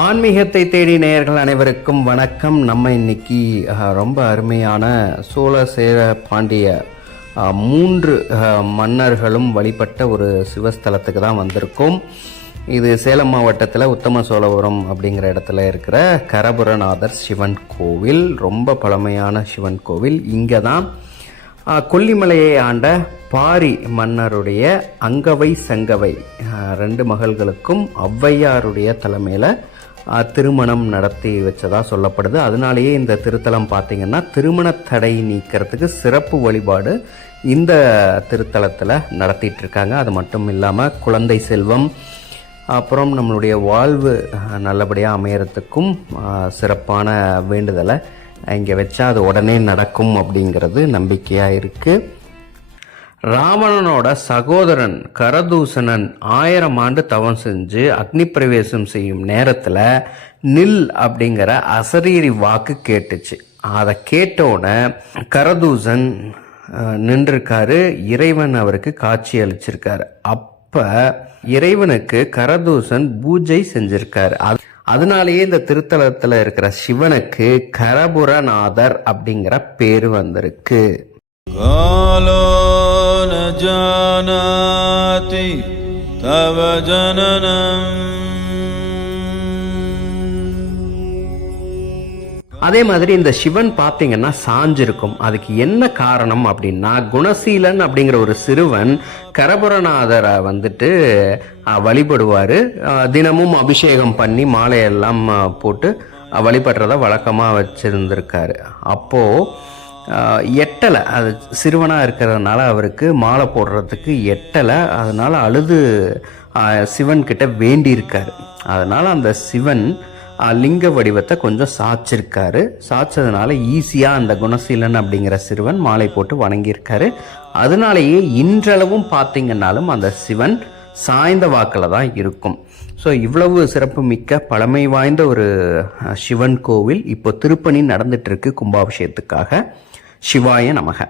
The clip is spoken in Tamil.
ஆன்மீகத்தை தேடி நேயர்கள் அனைவருக்கும் வணக்கம். நம்ம இன்னைக்கு ரொம்ப அருமையான சோழ சேர பாண்டிய மூன்று மன்னர்களும் வழிபட்ட ஒரு சிவஸ்தலத்துக்கு தான் வந்திருக்கோம். இது சேலம் மாவட்டத்தில் உத்தம சோழபுரம் அப்படிங்கிற இடத்துல இருக்கிற கரபுரநாதர் சிவன் கோவில். ரொம்ப பழமையான சிவன் கோவில். இங்கே தான் கொல்லிமலையை ஆண்ட பாரி மன்னருடைய அங்கவை சங்கவை ரெண்டு மகள்களுக்கும் ஔவையாருடைய தலைமையில் திருமணம் நடத்தி வச்சதாக சொல்லப்படுது. அதனாலேயே இந்த திருத்தலம் பார்த்திங்கன்னா திருமண தடை நீக்கிறதுக்கு சிறப்பு வழிபாடு இந்த திருத்தலத்தில் நடத்திட்டு இருக்காங்க அது மட்டும் இல்லாமல் குழந்தை செல்வம் அப்புறம் நம்மளுடைய வாழ்வு நல்லபடியாக அமையறதுக்கும் சிறப்பான வேண்டுதலை இங்கே வச்சா அது உடனே நடக்கும் அப்படிங்கிறது நம்பிக்கையாக இருக்குது ராவணனோட சகோதரன் கரதூசணன் ஆயிரம் ஆண்டு தவம் செஞ்சு அக்னி பிரவேசம் செய்யும் நேரத்தில் நில் அப்படிங்கிற அசரீரி வாக்கு கேட்டுச்சு. அதை கேட்டோடனே கரதூசன் நின்றிருக்காரு. இறைவன் அவருக்கு காட்சி அளிச்சிருக்காரு. அப்போ இறைவனுக்கு கரதூசன் பூஜை செஞ்சிருக்காரு. அது- அதனாலேயே இந்த திருத்தலத்தில் இருக்கிற சிவனுக்கு கரபுரநாதர் அப்படிங்கிற பேர் வந்திருக்கு. காலோ न जानाति तव जननम् அதே மாதிரி இந்த சிவன் பார்த்தீங்கன்னா சாஞ்சிருக்கும் அதுக்கு என்ன காரணம் அப்படின்னா குணசீலன் அப்படிங்கிற ஒரு சிறுவன் கரபுரநாதரை வந்துட்டு அஹ், வழிபடுவார் அஹ், தினமும் அபிஷேகம் பண்ணி மாலையெல்லாம் அஹ், போட்டு அஹ், வழிபடுறத வழக்கமாக வச்சுருந்துருக்காரு அப்போது எட்டலை. அது சிறுவனாக இருக்கிறதுனால அவருக்கு மாலை போடுறதுக்கு எட்டலை. அதனால் அழுது சிவன்கிட்ட வேண்டியிருக்காரு. அதனால் அந்த சிவன் லிங்க வடிவத்தை கொஞ்சம் சாய்ச்சிருக்காரு சாய்ச்சதுனால ஈஸியாக அந்த குணசீலன் அப்படிங்கிற சிறுவன் மாலை போட்டு வணங்கியிருக்காரு. அதனாலேயே இன்றளவும் பார்த்தீங்கன்னாலும் அந்த சிவன் சாய்ந்த வாக்கில் தான் இருக்கும். ஸோ இவ்வளவு சிறப்பு மிக்க பழமை வாய்ந்த ஒரு சிவன் கோவில் இப்போ திருப்பணி நடந்துட்டு இருக்கு கும்பாபிஷேகத்துக்காக. சிவாய நமக.